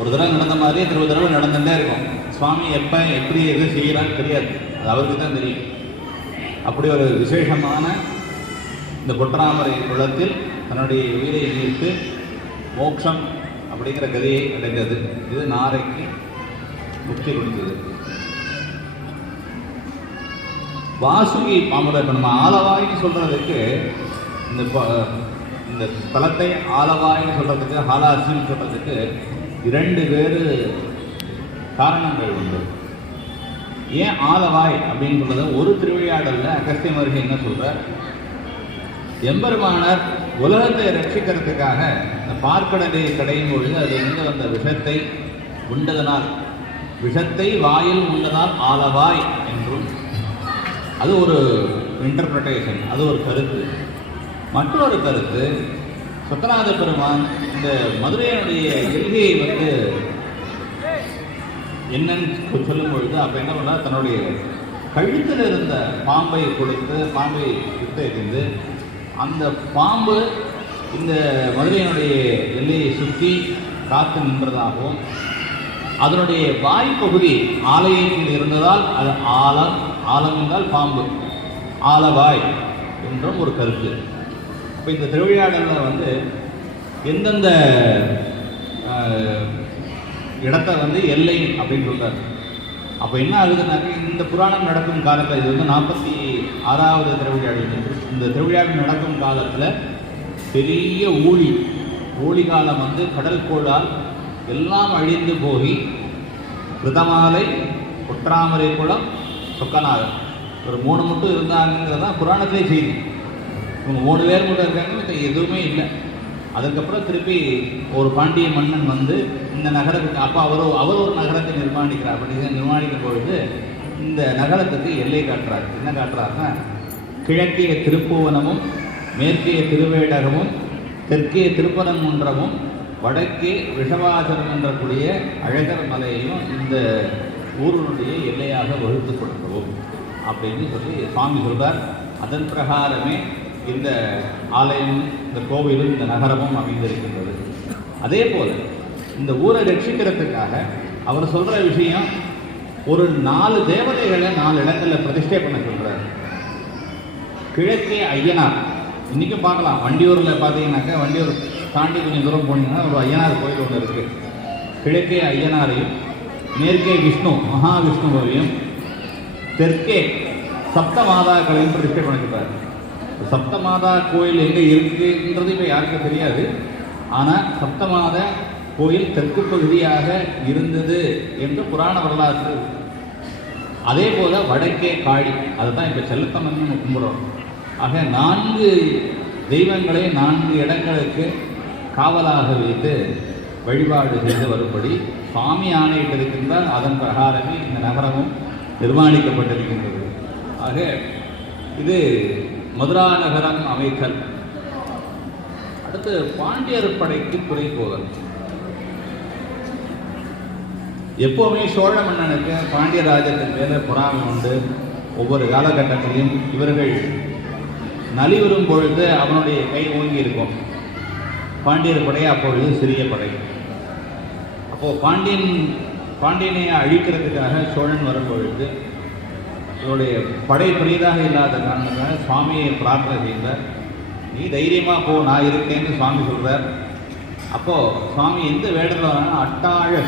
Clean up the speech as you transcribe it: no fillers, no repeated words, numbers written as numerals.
ஒரு தடவை நடந்த மாதிரியே 20 தடவை நடந்துகிட்டே இருக்கும். சுவாமி எப்போ எப்படி எது செய்கிறான்னு தெரியாது, அது அவருக்கு தான் தெரியும். அப்படி ஒரு விசேஷமான இந்த பொற்றாமரை குளத்தில் தன்னுடைய உயிரை நீர்த்து மோட்சம் அப்படிங்கிற கதையை அடைந்தது. இது நாரைக்கு முக்தி கொடுத்தது. வாசுகி பாம்புட இப்போ நம்ம ஆலவாய்னு சொல்கிறதுக்கு இந்த தலத்தை ஆலவாய்னு சொல்கிறதுக்கு ஹாலாசின்னு சொல்கிறதுக்கு 2 வேறு காரணங்கள் உண்டு. ஏன் ஆலவாய் அப்படின்னு சொல்றது, ஒரு திருவிளையாடலில் அகஸ்திய மகரிஷி என்ன சொல்கிறார், எம்பெருமானார் உலகத்தை ரட்சிக்கிறதுக்காக இந்த பார்க்கடலை கடையும் பொழுது அது இருந்து வந்த விஷத்தை உண்டதனால், விஷத்தை வாயில் உண்டதால் ஆலவாய் என்றும், அது ஒரு இன்டர்பிரட்டேஷன், அது ஒரு கருத்து. மற்றொரு கருத்து, சொக்கநாத பெருமான் இந்த மதுரையினுடைய எல்கையை என்னன்னு சொல்லும் பொழுது அப்போ என்ன பண்ணால் தன்னுடைய கழுத்தில் இருந்த பாம்பை கொடுத்து பாம்பை விட்டு எறிந்து அந்த பாம்பு இந்த மதுரையினுடைய எல்லையை சுற்றி காத்து நின்றதாகவும், அதனுடைய வாய்ப்பகுதி ஆலயத்தில் இருந்ததால் அது ஆலம் என்றால் பாம்பு, ஆலவாய் என்றும் ஒரு கருத்து. இப்போ இந்த திருவிளையாடலில் எந்தெந்த இடத்த எல்லை அப்படின்னு சொல்கிறார். அப்போ என்ன ஆகுதுன்னாக்க, இந்த புராணம் நடக்கும் காலத்தில் இது 46வது திருவிளையாடல். இந்த திருவிளையாடல் நடக்கும் காலத்தில் பெரிய ஊழி காலம் கடல் கோளால் எல்லாம் அழிந்து போய் கிருதமாலை, பொற்றாமரை குளம், சொக்கநாதர் ஒரு 3 மட்டும் இருந்தாங்கிறது தான் புராணத்திலே செய்தி. இவங்க 3 பேர் மட்டும் இருக்காங்க, எதுவுமே இல்லை. அதுக்கப்புறம் திருப்பி ஒரு பாண்டிய மன்னன் இந்த நகரத்துக்கு, அப்போ அவர் ஒரு நகரத்தை நிர்மாணிக்கிறார். அப்படி நிர்மாணிக்கும் பொழுது இந்த நகரத்துக்கு எல்லை காட்டுறார். என்ன காட்டுறாருன்னா, கிழக்கே திருப்புவனமும், மேற்கே திருவேடகமும், தெற்கே திருப்பரங்குன்றமும், வடக்கே விஷவாசனம் என்றக்கூடிய அழகர் மலையையும் இந்த ஊருடைய எல்லையாக வகுத்து கொடுக்கவும் அப்படின்னு சொல்லி சுவாமி சொல்றார். அதன் பிரகாரமே இந்த ஆலயம், இந்த கோவிலும், இந்த நகரமும் அமைந்திருக்கின்றது. அதே போல் இந்த ஊரை ரட்சிக்கிறதுக்காக அவர் சொல்கிற விஷயம், ஒரு 4 தேவதைகளை 4 இடங்களில் பிரதிஷ்டை பண்ண சொல்கிறார். கிழக்கே ஐயனார், இன்றைக்கும் பார்க்கலாம். வண்டியூரில் பார்த்தீங்கன்னாக்கா, வண்டியூர் தாண்டி கொஞ்சம் தூரம் போனீங்கன்னா ஒரு ஐயனார் கோயில் ஒன்று இருக்குது. கிழக்கே ஐயனாரையும், மேற்கே விஷ்ணு மகாவிஷ்ணுவையும், தெற்கே சப்த மாதாக்களையும் பிரதிஷ்டை பண்ணிக்கிறார். சப்தமாதா கோயில் எங்கே இருக்குன்றது இப்போ யாருக்கும் தெரியாது. ஆனால் சப்தமாதா கோயில் தெற்கு பகுதியாக இருந்தது என்று புராண வரலாற்று. அதே போல வடக்கே காளி, அதுதான் இப்போ செல்லத்தம்மன் நம்ம கும்பிடுறோம். ஆக 4 தெய்வங்களை 4 இடங்களுக்கு காவலாக வைத்து வழிபாடு செய்து வரும்படி சுவாமி ஆணையிட்டிருக்கின்றார். அதன் பிரகாரமே இந்த நகரமும் நிர்மாணிக்கப்பட்டிருக்கின்றது. ஆக இது மதுரா நகரம் அமைத்தல். அடுத்து பாண்டியர் படைக்கு துறை போதல். எப்போவுமே சோழ மன்னனுக்கு பாண்டிய ராஜ்யத்தின் மேலே பொறாமை உண்டு. ஒவ்வொரு காலகட்டத்திலையும் இவர்கள் நலிவரும் பொழுது அவனுடைய கை ஓங்கி இருக்கும். பாண்டியர் படை அப்பொழுது சிறிய படை. அப்போது பாண்டியனை அழிக்கிறதுக்காக சோழன் வரும்பொழுது இவருடைய படை பெரியதாக இல்லாத காரணத்தால் சுவாமியை பிரார்த்தனை செய்தார். நீ தைரியமாக போ, நான் இருக்கேன்னு சுவாமி சொல்கிறார். அப்போது சுவாமி எந்த வேடத்தில் அட்டாழ